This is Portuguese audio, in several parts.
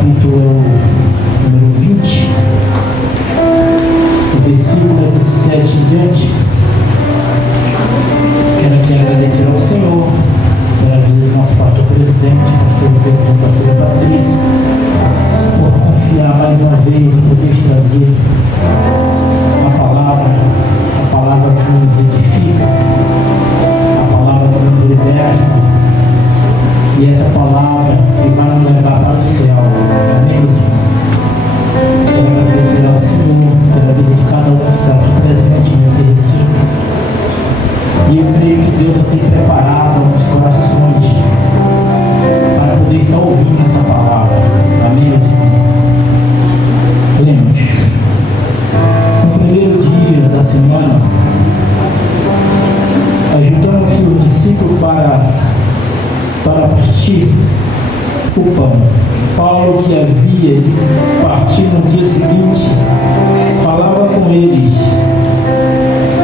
capítulo número 20, o versículo de 7 em diante. Quero aqui agradecer ao Senhor pela vida do nosso pastor presidente, pastor Patrícia, por confiar mais uma vez em poder trazer a palavra que nos edifica, a palavra que nos liberta, e essa palavra que vai nos levar para o céu. Amém, meus irmãos? Quero agradecer ao Senhor pela vida de cada um que está aqui presente nesse recinto. E eu creio que Deus já tem preparado os corações para poder estar ouvindo essa palavra. Amém, meus irmãos? Lemos. No primeiro dia da semana, ajudando-se o discípulo para partir o pão. Paulo, que havia de partir no dia seguinte, falava com eles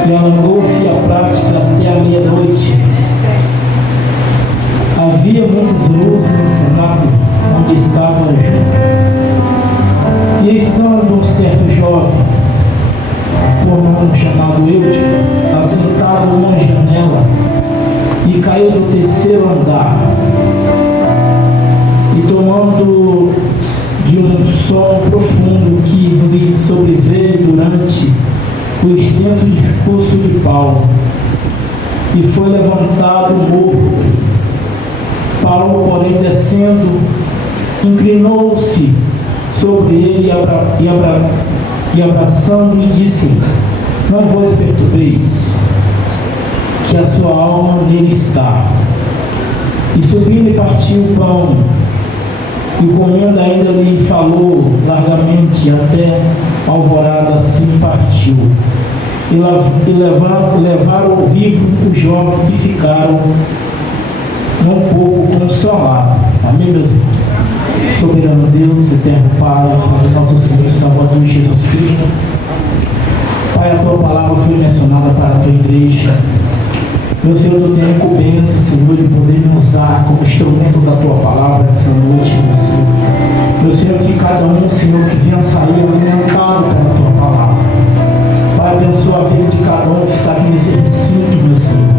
e alongou-se a prática até a meia-noite. Havia muitas luzes no cenáculo onde estava junto. E estando um certo jovem, por nome chamado Eutico, assentado numa janela, e caiu do terceiro andar, e tomando de um sono profundo que lhe sobreveio durante o extenso discurso de Paulo, e foi levantado morto. Paulo, porém, descendo, inclinou-se sobre ele e abraçando-lhe, disse: não vos perturbeis, que a sua alma nele está. E subindo e partiu o pão, e comendo ainda lhe falou largamente até alvorada, assim partiu. E levaram ao vivo o jovem e ficaram um pouco consolados. Amém, meus irmãos? Soberano Deus, eterno Pai, nosso Senhor e Salvador Jesus Cristo. Pai, a tua palavra foi mencionada para a tua igreja. Meu Senhor, tu tem a incumbência, Senhor, de poder me usar como instrumento da tua palavra essa noite, meu Senhor. Meu Senhor, que cada um, Senhor, que venha sair alimentado pela tua palavra. Pai, abençoa a vida de cada um que está aqui nesse recinto, meu Senhor.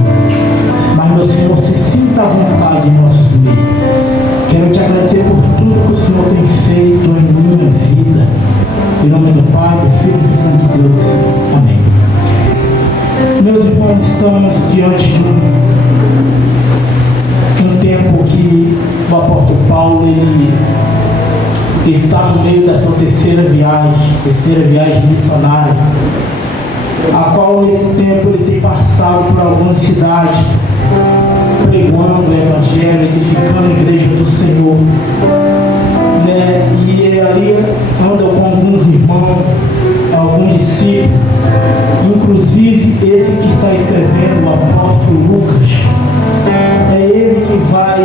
Mas, meu Senhor, se sinta à vontade em nossos meios. Quero te agradecer por tudo que o Senhor tem feito em minha vida. Em nome do Pai, do Filho e do Santo Deus. Amém. Meus irmãos, estamos diante de um tempo que o apóstolo Paulo ele está no meio da sua terceira viagem missionária, a qual nesse tempo ele tem passado por algumas cidades, pregando o Evangelho, edificando a igreja do Senhor, né? E ele ali anda com alguns irmãos, alguns discípulos, inclusive esse que está escrevendo, o apóstolo Lucas. É ele que vai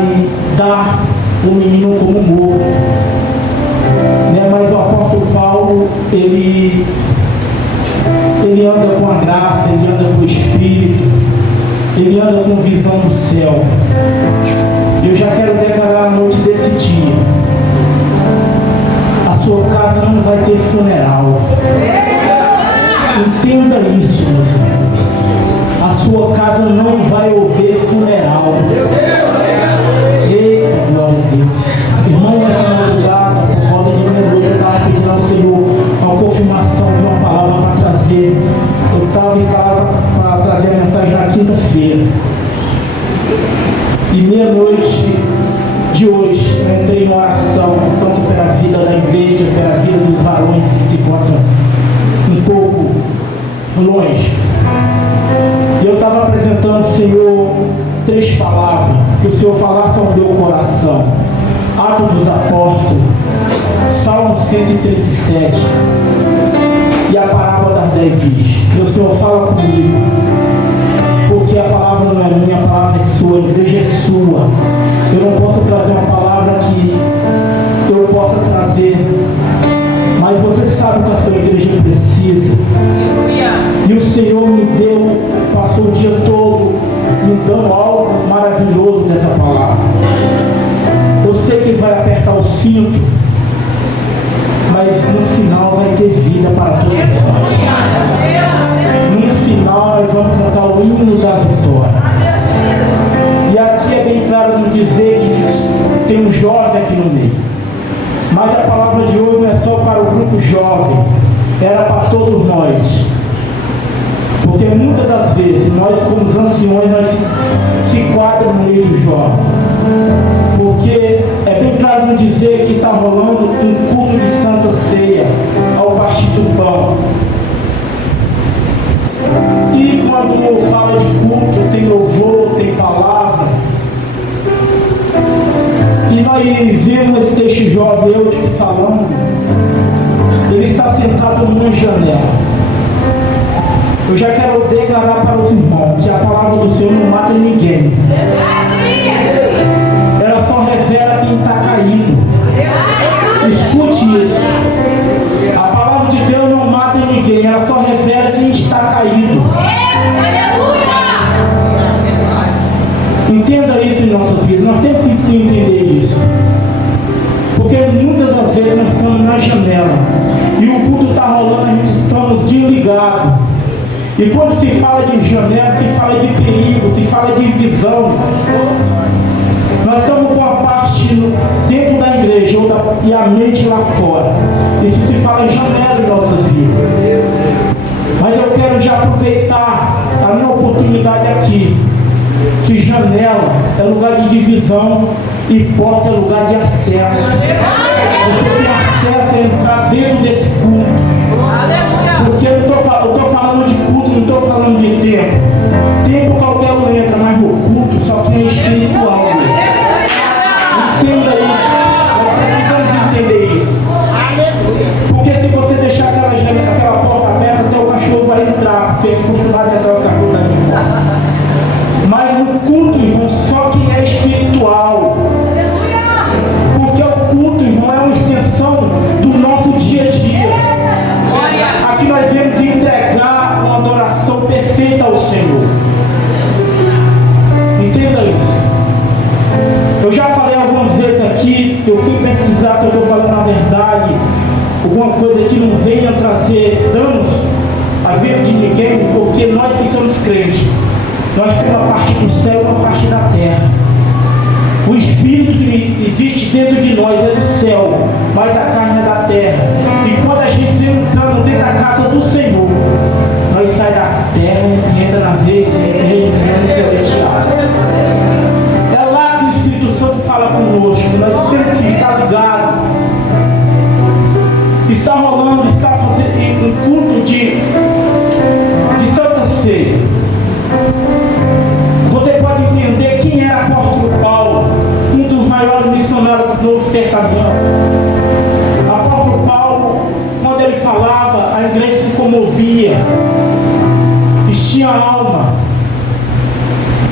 dar o menino como morto, né? Mas o apóstolo Paulo, ele anda com a graça, ele anda com o Espírito, ele anda com visão do céu. Eu já quero declarar a noite desse dia: a sua casa não vai ter funeral. Entenda isso, meus irmãos. A sua casa não vai haver funeral. Eita, glória a Deus. Irmão, nessa madrugada, por volta de meia-noite, eu estava pedindo ao Senhor uma confirmação de uma palavra para trazer. Eu estava instalado para trazer a mensagem na quinta-feira. E meia-noite de hoje, eu entrei em oração, tanto pela vida da igreja, pela vida dos varões que se encontram um pouco longe. E eu estava apresentando ao Senhor 3 palavras, que o Senhor falasse ao meu coração: Atos dos Apóstolos, Salmo 137 e a parábola das 10 virgens. E o Senhor fala comigo, porque a palavra não é minha, a palavra é sua, a igreja é sua. Eu não posso trazer uma palavra que eu possa trazer, mas você sabe o que a sua igreja precisa. E o Senhor me deu, passou o dia todo me dando algo maravilhoso dessa palavra. Eu sei que vai apertar o cinto, final vai ter vida para todos nós. No final nós vamos cantar o hino da vitória. E aqui é bem claro no dizer que tem um jovem aqui no meio. Mas a palavra de hoje não é só para o grupo jovem, era para todos nós. Porque muitas das vezes nós, como os anciões, nós se enquadramos no meio do jovem. Porque é bem claro no dizer que está rolando um culto de Santa Ceia ao partir do pão. E quando fala de culto, tem louvor, tem palavra. E nós vemos este jovem, eu te falando, ele está sentado numa janela. Eu já quero declarar para os irmãos que a palavra do Senhor não mata ninguém. Ela só revela quem está caído. Escute isso. A palavra de Deus não mata ninguém, ela só revela quem está caído. Entenda isso em nossa vida. Nós temos que entender isso. Porque muitas das vezes nós estamos na janela e o culto está rolando, a gente estamos desligados. E quando se fala de janela, se fala de perigo, se fala de visão. Nós estamos com a parte dentro da igreja e a mente lá fora. Isso se fala em janela em nossas vidas. Mas eu quero já aproveitar a minha oportunidade aqui. Que janela é lugar de divisão e porta é lugar de acesso. Você tem acesso a entrar dentro desse culto. Porque eu estou falando de culto, não estou falando de tempo. Tempo qualquer um entra, mas no culto só quem é espiritual. Entenda isso. Nós precisamos entender isso. Porque se você deixar aquela porta aberta, até o cachorro vai entrar, porque ele é acostumado a entrar os cachorros daqui fora. Mas no culto, irmão, só quem é espiritual. Porque o culto, irmão, é uma extensão do nosso dia a dia. Aqui nós viemos entregar uma adoração perfeita ao Senhor. Entenda isso. Eu já falei algumas vezes aqui, eu fui pesquisar se eu estou falando a verdade, alguma coisa que não venha trazer danos à vida de ninguém, porque nós que somos crentes, nós temos uma parte do céu e uma parte da terra. O Espírito que existe dentro de nós é do céu, mas a carne é da terra. E quando a gente entra dentro da casa do Senhor, nós saímos da terra e entra na vez reino celestial. É lá que o Espírito Santo fala conosco. Nós temos que ficar ligados. Está rolando, está fazendo um culto de Santa Ceia. Você pode entender quem era o apóstolo Paulo, um dos maiores missionários do Novo Testamento. O apóstolo Paulo, quando ele falava, a igreja se comovia, enchia a alma.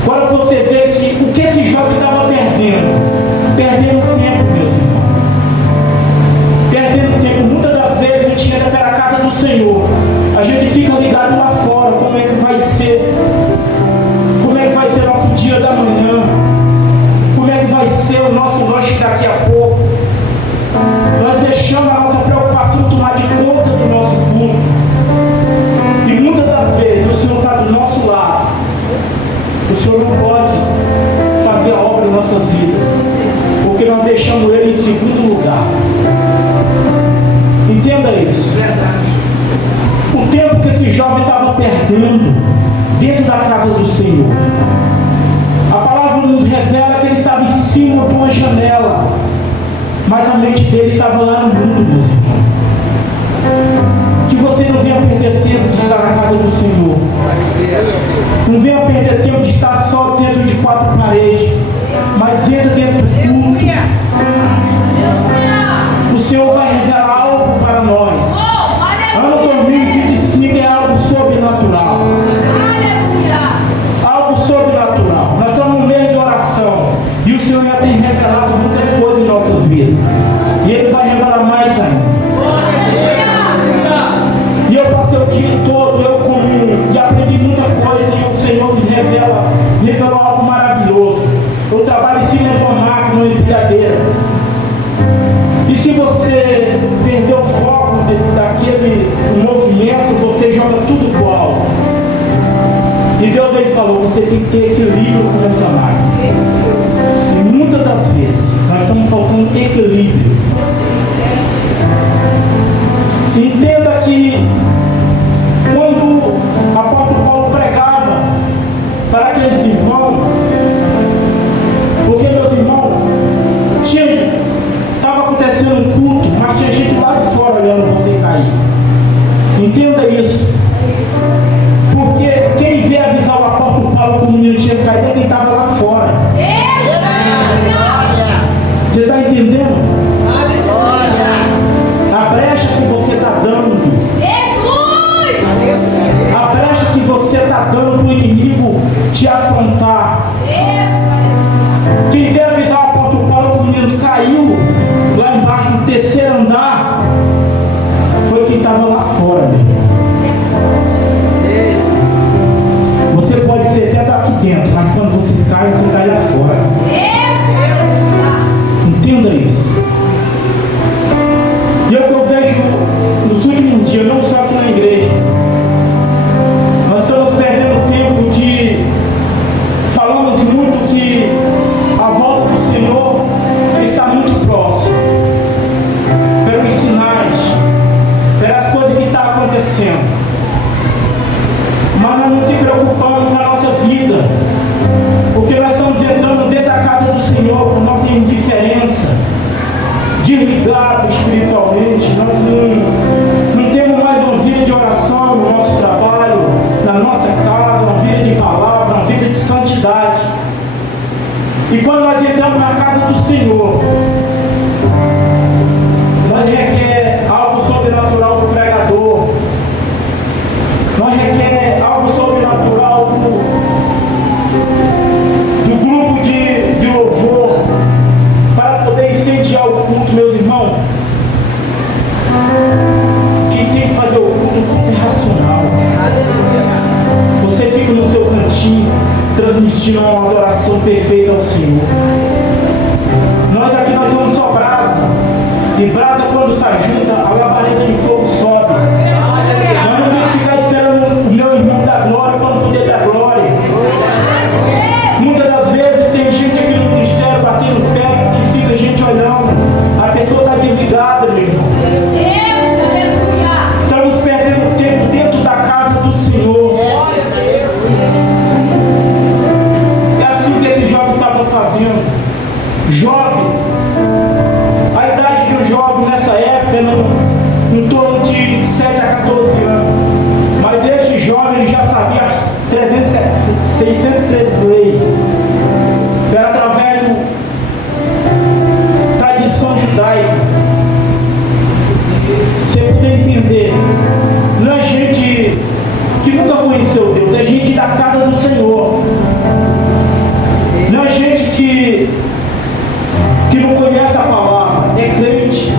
Agora você vê que o que esse jovem estava perdendo tempo, meus irmãos. Perdendo tempo. Muitas das vezes a gente entra para a casa do Senhor, a gente fica ligado lá fora, como é que vai ser nosso dia da manhã, como é que vai ser o nosso lanche daqui a pouco. Nós deixamos a nossa preocupação tomar de conta do nosso culto. E muitas das vezes o Senhor está do nosso lado. O Senhor não pode fazer a obra em nossa vida, porque nós deixamos Ele em segundo lugar. Entenda isso. O tempo que esse jovem estava perdendo dentro da casa do Senhor, a palavra nos revela que ele estava em cima de uma janela, mas a mente dele estava lá no mundo, meus irmãos. Que você não venha perder tempo de estar na casa do Senhor. Não venha perder tempo de estar só dentro de quatro paredes, mas entra dentro do culto. O Senhor vai revelar algo para nós. Ano 2025 é algo sobrenatural. Algo sobrenatural. Nós estamos no meio de oração. E o Senhor já tem revelado muitas coisas em nossas vidas. E Ele vai revelar mais ainda. E eu passei o dia todo, eu comum, e aprendi muita coisa. E o Senhor me revelou algo maravilhoso. Eu trabalho em cima de uma máquina, uma empilhadeira. E se você perder o foco daquele movimento, você joga tudo pro alto. E Deus ele falou, você tem que ter equilíbrio com essa máquina. E muitas das vezes nós estamos faltando equilíbrio. Entenda que quando o apóstolo Paulo pregava para aqueles irmãos, porque meus irmãos, estava acontecendo um culto, mas tinha gente lá de fora olhando você cair. Entenda isso. Porque quem vê avisar o apóstolo Paulo que o menino tinha caído é quem estava lá fora. Você está entendendo? A brecha que você está dando, a brecha que você está dando para o inimigo te afrontar. Quem vê avisar o apóstolo Paulo que o menino caiu lá embaixo no terceiro andar foi quem estava lá fora mesmo. Você pode ser até daqui dentro, mas quando você cai lá fora. Entenda isso. E é o que eu vejo nos últimos dias, não só aqui na igreja. Nós estamos perdendo tempo de... Falamos muito que a volta do Senhor está muito próxima. Pelos sinais, pelas coisas que estão acontecendo. Mas nós não se preocupamos com a nossa vida, porque nós estamos entrando dentro da casa do Senhor com nossa indiferença, desligado espiritualmente. Nós não temos mais uma vida de oração no nosso trabalho, na nossa casa, uma vida de palavra, uma vida de santidade. E quando nós entramos na casa do Senhor, nós requer algo sobrenatural do pregador. Nós requer algo sobrenatural do grupo de louvor para poder incendiar o culto, meus irmãos. Quem tem que fazer o culto é racional. Você fica no seu cantinho transmitindo uma adoração perfeita ao Senhor. Nós aqui nós somos só brasa. E brasa quando se junta, a labareda de fogo sobe. Nós não temos que ficar esperando o meu irmão dar glória para não poder dar glória. Muitas das vezes tem gente aqui no ministério batendo pé e fica gente olhando. A pessoa está desligada, meu irmão. Estamos perdendo tempo dentro da casa do Senhor. É assim que esses jovens estavam fazendo. Jovem, a idade de um jovem nessa época era em torno de 7 a 14 anos. Mas esse jovem já sabia as 613 leis. Era através da tradição judaica. Você pode entender. Não é gente que nunca conheceu Deus, é gente da casa do Senhor. Não é gente que não conhece a palavra, é crente.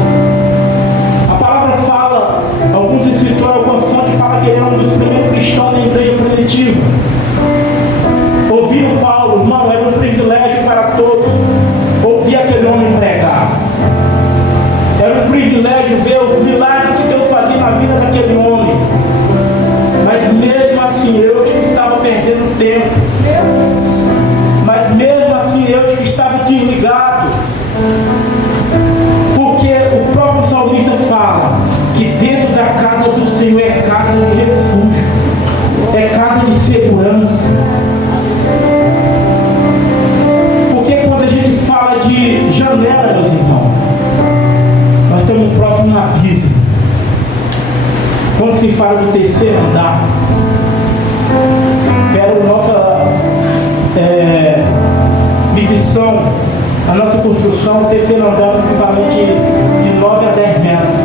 A palavra fala, alguns escritores, algumas fontes falam que ele era um dos primeiros cristãos da igreja primitiva. Ouvir o Paulo, irmão, era um privilégio para todos ouvir aquele homem pregar. Era um privilégio ver os milagres que Deus fazia na vida daquele homem. Mas mesmo assim, eu que estava perdendo tempo. Mas mesmo assim, eu que estava desligado. Porque o próprio salmista fala que dentro da casa do Senhor é casa de refúgio, é casa de segurança. Porque quando a gente fala de janela, meus irmãos, nós estamos próximo de um abismo. Quando se fala do terceiro andar, era a nossa medição, a nossa construção, o terceiro andar, equipamento de 9 a 10 metros.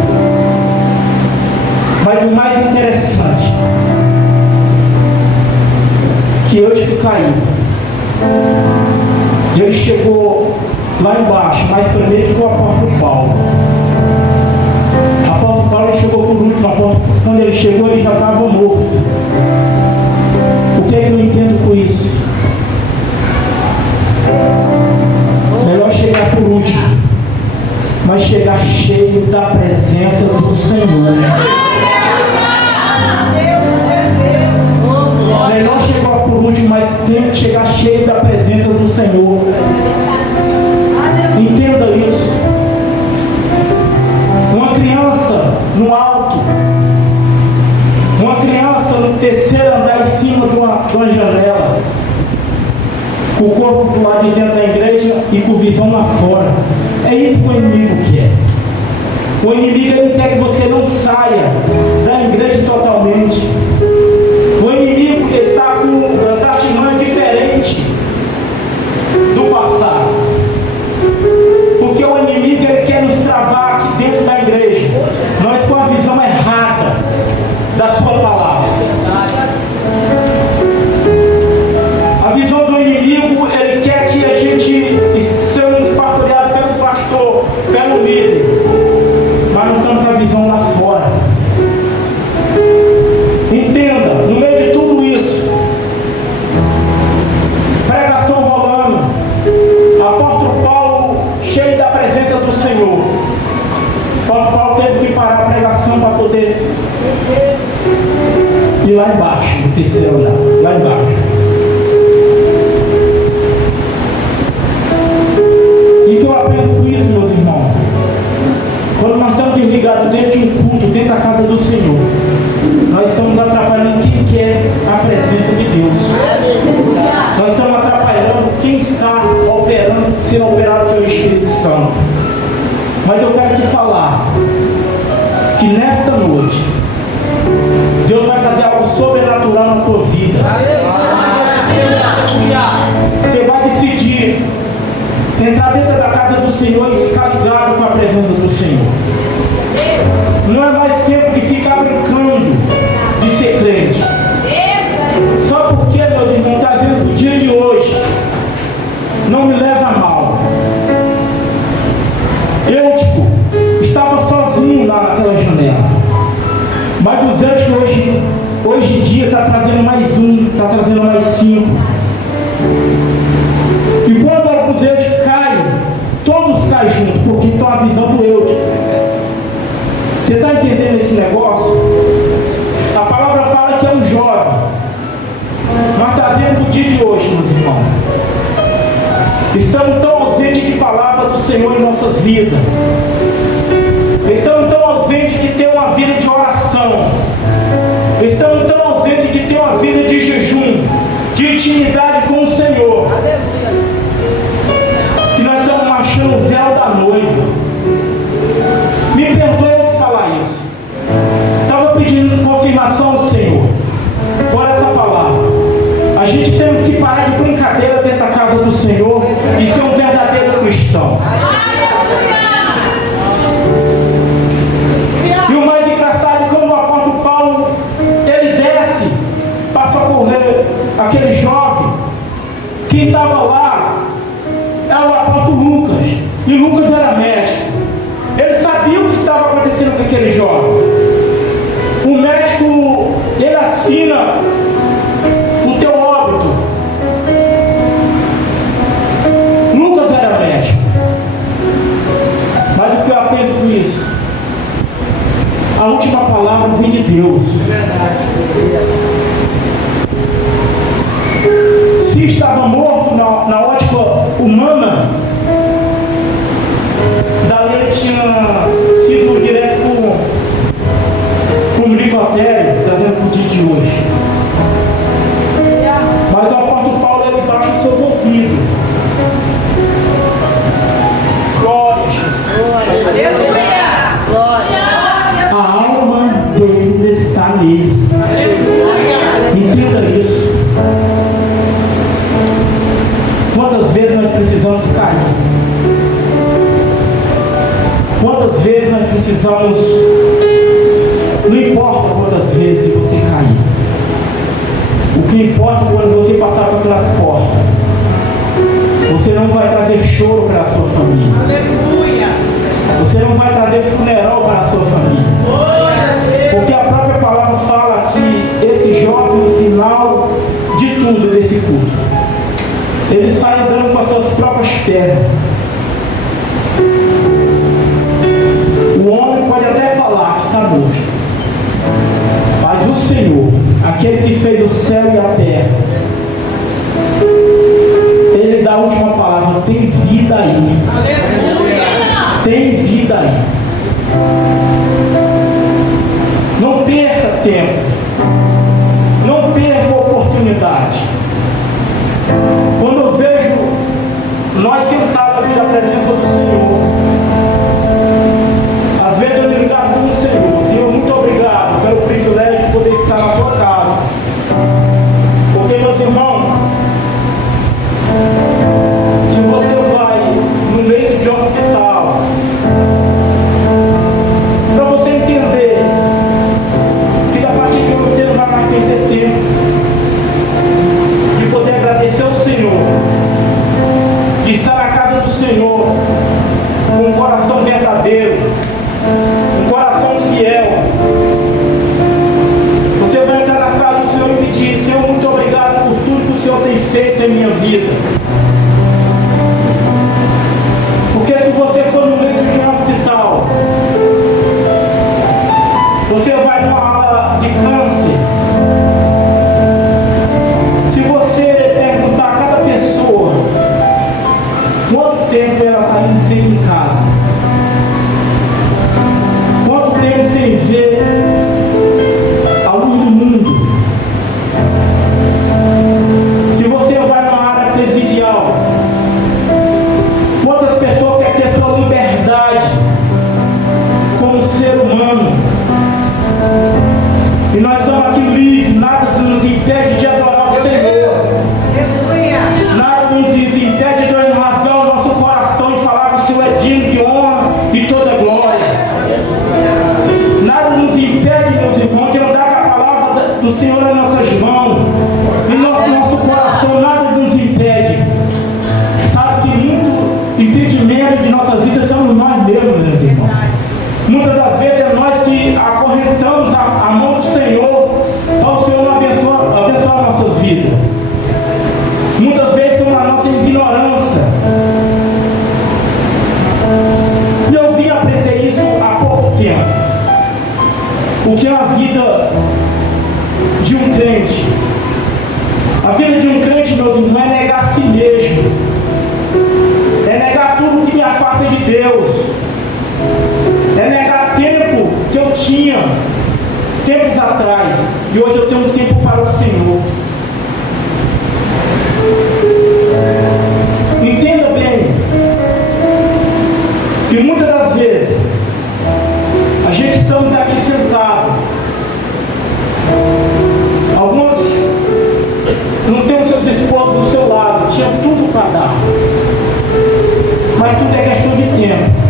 Mas o mais interessante, que eu tive caído. Ele chegou lá embaixo, mas primeiro que o apóstolo Paulo. O apóstolo Paulo chegou por último, quando ele chegou ele já estava morto. O que é que eu entendo com isso? Melhor chegar por último, mas chegar chegar cheio da presença do Senhor. Melhor chegar por último, mas tem que chegar cheio da presença do Senhor. Entenda isso. Uma criança no alto, uma criança no terceiro andar em cima de uma janela, com o corpo do lado de dentro da igreja e com visão lá fora. É isso que o inimigo quer. O inimigo ele quer que você não saia da igreja totalmente. O inimigo está com as artimanhas diferentes do passado. Porque o inimigo ele quer nos travar aqui dentro da igreja. Nós com a visão errada da sua palavra. A visão do inimigo, ele quer que a gente seja patrulhado pelo pastor, pelo líder, mas não estamos com a visão lá fora. Entenda, no meio de tudo isso, pregação rolando, apóstolo Paulo cheio da presença do Senhor. Paulo teve que parar a pregação para poder ir lá embaixo, no terceiro andar, lá embaixo. E que eu aprendo com isso, meus irmãos? Quando nós estamos ligados dentro de um culto, dentro da casa do Senhor, nós estamos atrapalhando quem quer a presença de Deus. Nós estamos atrapalhando quem está operando, sendo operado pelo Espírito Santo. Mas eu quero te falar que nesta noite, Deus vai fazer algo sobrenatural na tua vida. Você vai decidir entrar dentro da casa do Senhor e ficar ligado com a presença do Senhor. Não é mais tempo de ficar brincando de ser crente. Só porque, meus irmãos, trazendo para o dia de hoje, não me leva a mal. Eu, estava sozinho lá naquela janela. Mas os anjos hoje em dia está trazendo mais um, está trazendo mais 5. E quando alguns anjos caem, todos caem juntos, porque estão a visão do eu. Você está entendendo esse negócio? A palavra fala que é um jovem. Nós trazendo para o dia de hoje, meus irmãos. Estamos tão ausentes de palavra do Senhor em nossas vidas. Estamos tão ausentes de ter uma vida de oração. Estamos tão ausentes de ter uma vida de jejum, de intimidade com o Senhor, que nós estamos marchando o véu da noiva. Me perdoe de falar isso. Estava pedindo confirmação ao Senhor por essa palavra. A gente temos que parar de brincadeira dentro da casa do Senhor e ser um verdadeiro cristão. E o mais engraçado é quando o apóstolo Paulo ele desce para socorrer aquele jovem. Quem estava lá era o apóstolo Lucas. E Lucas era médico. Ele sabia o que estava acontecendo com aquele jovem. O médico ele assina o teu óbito. Lucas era médico. Mas o que eu aprendo com isso? A última palavra vem de Deus. Se estava morto na ótica humana, dali ele tinha sido direto para o necrotério, trazendo para o dia de hoje. Mas o apóstolo Paulo ele baixa os seus ouvidos. A alma dele está nele. Entenda isso. Quantas vezes nós precisamos cair? Quantas vezes nós precisamos... Não importa quantas vezes você cair. O que importa é quando você passar por aquelas portas. Você não vai trazer choro para a sua família. Você não vai trazer funeral para a sua família. Porque a própria palavra fala que esse jovem, no final de tudo desse culto, ele sai andando com as suas próprias pernas. como ser humano. E nós somos aqui livres, nada nos impede de adorar o Senhor. Nada nos impede de rasgar o nosso coração e falar que o Senhor é digno de honra e toda glória. Nada nos impede, meus irmãos, de andar com a palavra do Senhor nas nossas mãos. E nosso coração, nada nos impede. Sabe que muito impedimento de nossas vidas somos nós mesmos, meus irmãos. Muitas das vezes é nós que acorrentamos a mão do Senhor para o Senhor não abençoar nossas vidas. Muitas vezes somos a nossa ignorância. E eu vim aprender isso há pouco tempo. O que é a vida de um crente? A vida de um crente, meus irmãos, é negar a si mesmo. É negar tudo que me afasta de Deus. É negar tempo que eu tinha tempos atrás. E hoje eu tenho um tempo para o Senhor. Entenda bem que muitas das vezes a gente estamos aqui sentados. Alguns não têm os seus esposos do seu lado, tinha tudo para dar. Mas tudo é questão de tempo.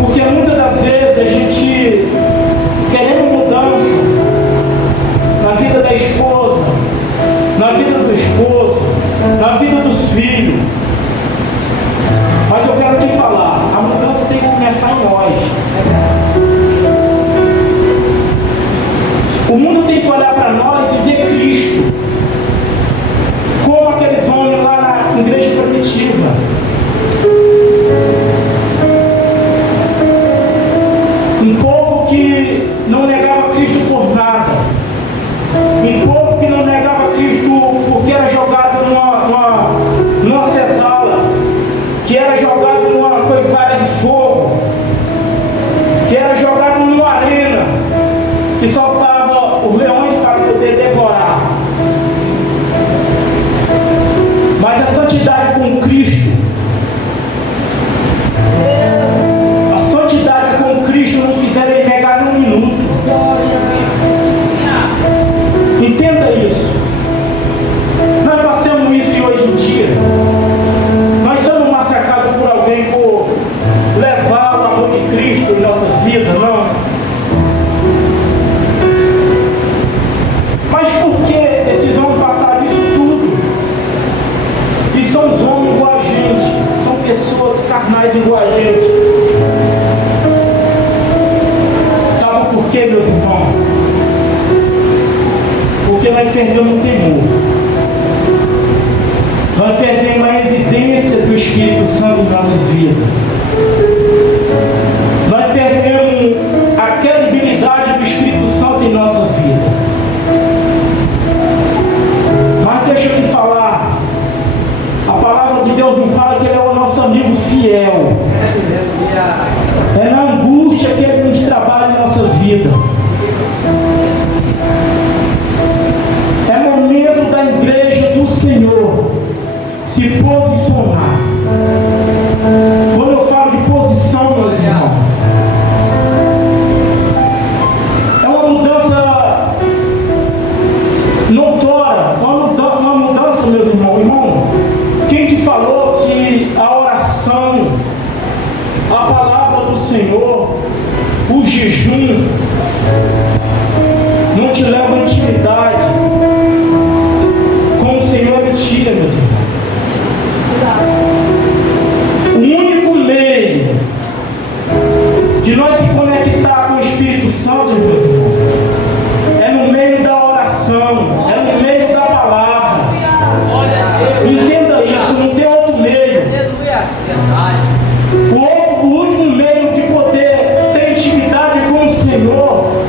Porque muitas das vezes a gente queremos mudança na vida da esposa, na vida do esposo, na vida dos filhos. Mas eu quero te falar, a mudança tem que começar em nós. O mundo tem que olhar para nós e ver Cristo, como aqueles homens lá na igreja primitiva. Um povo que não negava Cristo por nada. Um povo que não negava Cristo porque era jogado numa senzala, que era jogado numa coivara de fogo, que era jogado numa arena, que soltava os leões para poder devorar. Mas a santidade com Cristo, a santidade com Cristo não fizeram ele negar num minuto. Entenda isso. Nós passamos isso hoje em dia. Nós somos massacrados por alguém por levar o amor de Cristo em nossas vidas, não? Mas por que esses homens passaram isso tudo? E são os homens igual a gente, são pessoas carnais igual a gente. Sabe por quê, meus irmãos? Porque nós perdemos o temor. Nós perdemos a residência do Espírito Santo em nossas vidas. Nós perdemos a credibilidade do Espírito Santo em nossas vidas. Mas deixa eu te falar, a palavra de Deus me fala que Ele é o nosso amigo fiel. É na angústia que Ele nos trabalha em nossa vida. É momento da igreja do Senhor se posicionar. Quando eu falo de posição, meus irmãos, é uma mudança notória, uma mudança, meus irmãos. Irmão, quem te falou que a oração, a palavra do Senhor, o jejum não te leva à intimidade com o Senhor? Mentira, meus irmãos. O único meio de nós se conectar com o Espírito Santo, meus irmãos, é no meio da oração, é no meio da palavra. Entenda isso, não tem outro meio. O único meio de poder ter intimidade com o Senhor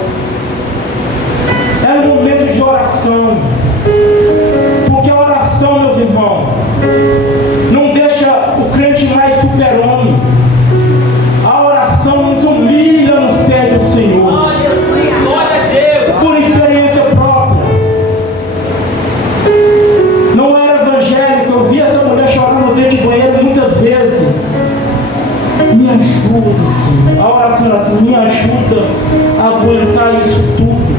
é no momento de oração. Porque a oração, meus irmãos, não deixa o crente mais super-homem. A oração nos humilha nos pés do Senhor. ajuda, Senhor. A oração era assim: me ajuda a aguentar isso tudo.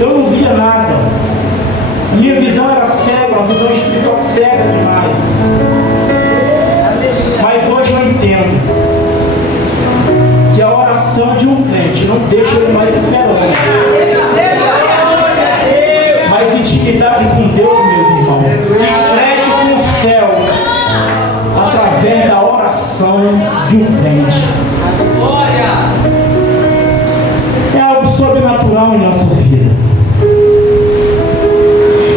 Eu não via nada. Minha visão era cega, uma visão espiritual cega demais. Mas hoje eu entendo que a oração de um crente não deixa ele mais ignorante. Mas intimidade com Deus, meus irmãos, entregue com o céu através da oração de um crente. É algo sobrenatural em nossa vida.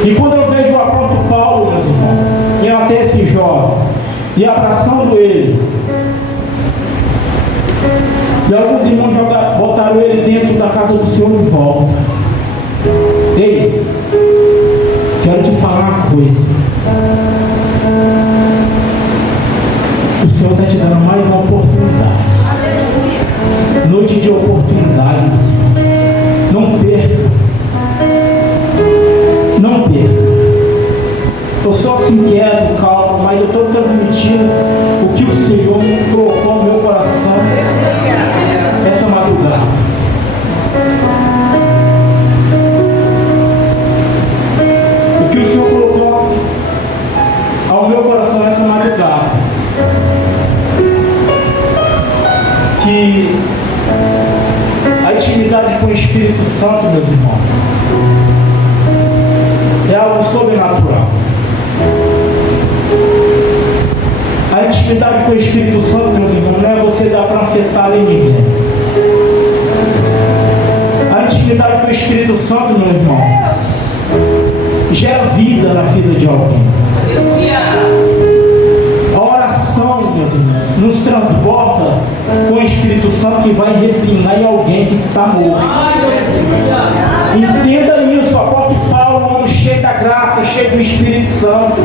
E quando eu vejo o apóstolo Paulo, meus irmãos, e até esse jovem, e abraçando ele, e alguns irmãos botaram ele dentro da casa do Senhor de volta. Ei, quero te falar uma coisa. O Senhor está te dando mais uma oportunidade. Noite de oportunidade, meus irmãos. Não perca. Não perca. Eu sou assim quieto, calmo, mas eu estou transmitindo o que o Senhor colocou no meu coração essa madrugada. O que o Senhor colocou ao meu coração essa madrugada. Que a intimidade com o Espírito Santo, meus irmãos, é algo sobrenatural. A intimidade com o Espírito Santo, meus irmãos, não é você dar para afetar em ninguém. A intimidade com o Espírito Santo, meu irmão, gera vida na vida de alguém. A oração, meus irmãos, nos transporta com o Espírito Santo que vai respingar em alguém que está morto. Entenda isso, o apóstolo Paulo, um homem cheio da graça, cheio do Espírito Santo.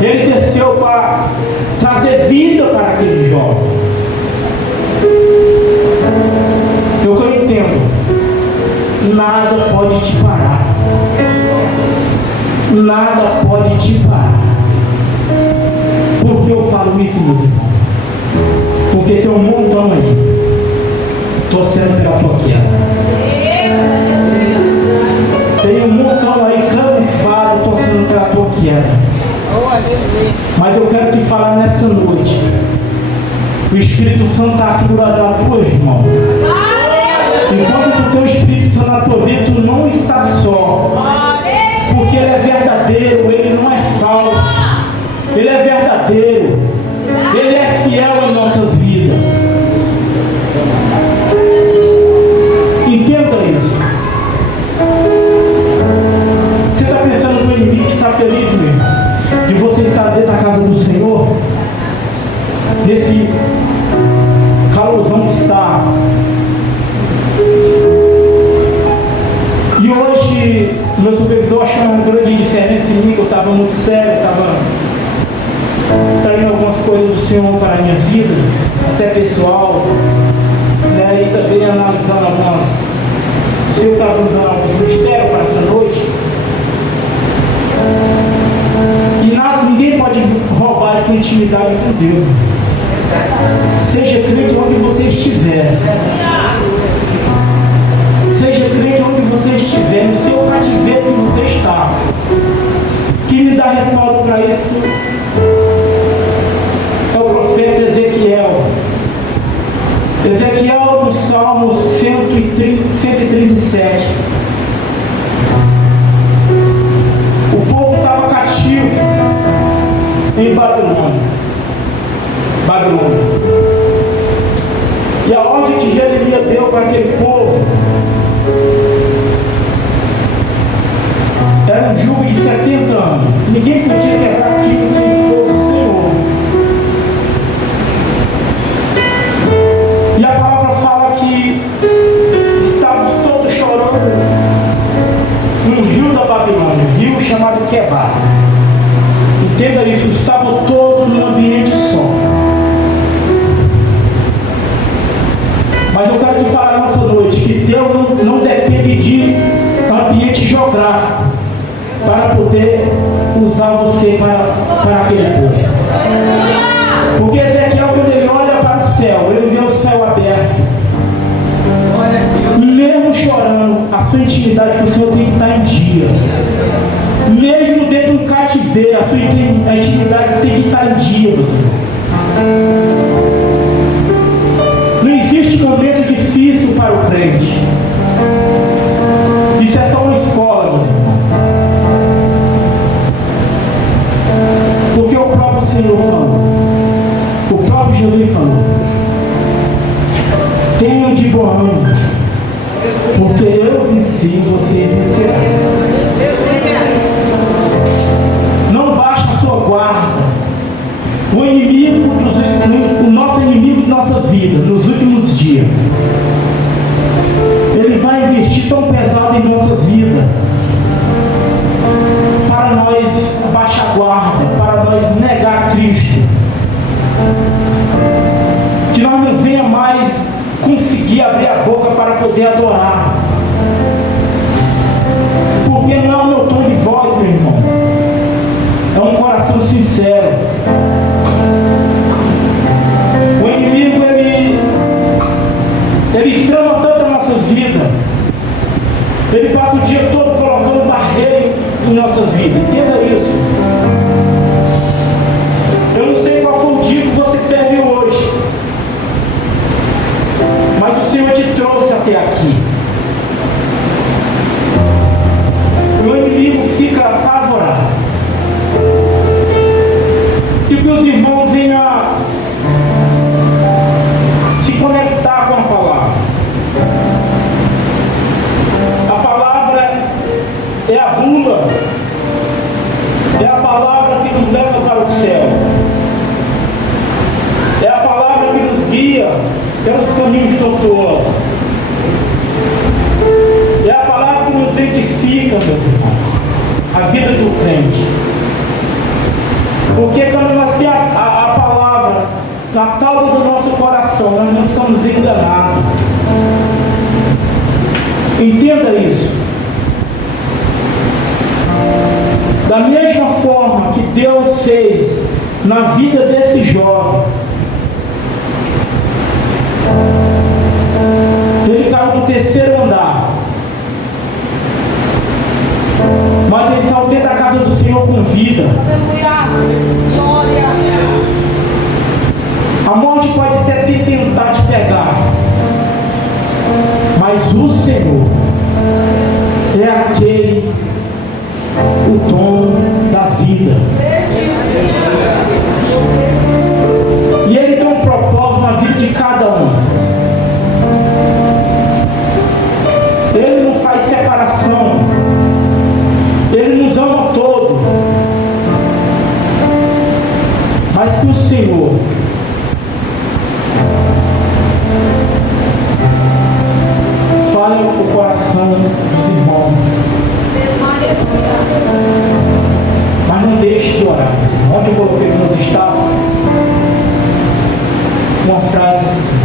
Ele desceu para trazer vida para aquele jovem. Eu entendo, nada pode te parar. Nada pode te parar. Por que eu falo isso, meus irmãos? Porque tem um montão aí torcendo pela tua queda. Tem um montão aí cansado torcendo pela tua queda. Mas eu quero te falar nesta noite. O Espírito Santo está segurando nas tuas mãos. Enquanto o teu Espírito Santo na tua vida, tu não está só. Porque ele é verdadeiro, ele não é falso. Ele é verdadeiro. Ele é fiel em nossas vidas. Entenda isso. Você está pensando no inimigo que está feliz, meu irmão, de você estar dentro da casa do Senhor, nesse calorzão que está. E hoje, meu supervisor achou uma grande diferença em mim, eu estava muito sério, estava traindo algumas coisas do Senhor para a minha vida, até pessoal, né? E também analisando algumas. O Senhor estava dando alguns mistérios para essa noite. E ninguém pode roubar a tua intimidade com Deus. Seja crente onde você estiver. Seja crente onde você estiver, no seu cativeiro que você está. Quem me dá respaldo para isso é o profeta Ezequiel. Ezequiel no Salmo 137. O povo estava cativo em Babilônia. E a ordem que Jeremias deu para aquele povo era um jugo de 70 anos. Ninguém podia quebrar aquilo se fosse o Senhor. E a palavra fala que estavam todos chorando no rio da Babilônia, um rio chamado Quebar. Entenda isso, estavam todos num ambiente só. Mas eu quero te falar nessa noite que Deus não depende de ambiente geográfico para poder usar você para aquele povo. Porque Ezequiel intimidade com o Senhor tem que estar em dia. Mesmo dentro de um cativeiro, a sua intimidade tem que estar em dia, meus irmãos. Não existe momento difícil para o crente. Isso é só uma escola, meus irmãos. Porque o próprio Senhor falou, o próprio Jesus falou: tenham de bom ânimo, porque eu venci, você vencerá. Não baixe a sua guarda. O nosso inimigo de nossa vida, nos últimos dias, ele vai investir tão pesado em nossa vida, para nós baixar a guarda, para nós negar Cristo, que nós não venha mais conseguir abrir a boca para poder adorar, porque não é o meu tom de voz, meu irmão, é um coração sincero. O inimigo, ele trama tanto a nossa vida, ele passa o dia todo colocando barreira em nossa vida. Entenda isso. Eu não sei qual foi o dia que você teve hoje, mas o Senhor te trouxe até aqui. O inimigo fica apavorado, e que os irmãos venham se conectar com a palavra. A palavra é a bula, é a palavra que nos leva para o céu, é a palavra que nos guia pelos caminhos tortuosos, é a palavra que nos edifica, meus irmãos, a vida do crente. Porque quando nós temos a palavra na tábua do nosso coração, nós não somos enganados. Entenda isso. Da mesma forma que Deus fez na vida desse jovem, ele caiu do terceiro andar, mas ele saiu dentro da casa do Senhor com vida. A morte pode até tentar te pegar, mas o Senhor é aquele, o dono da vida. E Ele tem um propósito na vida de cada um. Ele não faz separação. Ele nos ama todos. Mas que o Senhor fale o coração dos irmãos. Mas não deixe de orar. Ontem eu coloquei nos estados uma frase assim: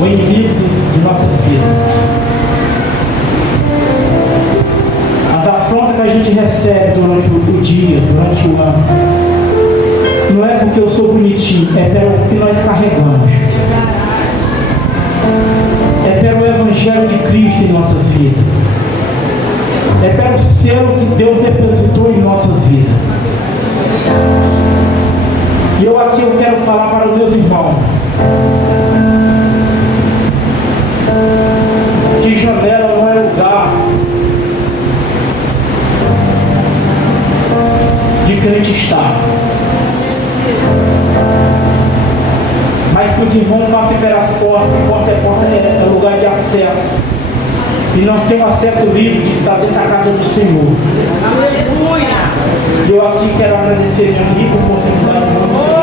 o inimigo de nossas vidas, as afrontas que a gente recebe durante o dia, durante o ano, não é porque eu sou bonitinho, é pelo que nós carregamos, é pelo Evangelho de Cristo em nossa vida, é pelo selo que Deus depositou em nossas vidas. E eu quero falar para os meus irmãos que janela não é lugar de crente estar, mas que os irmãos passem pelas portas, porta é lugar de acesso, e nós temos acesso livre de estar dentro da casa do Senhor. Aleluia! E eu aqui quero agradecer a minha rica oportunidade de não conseguir.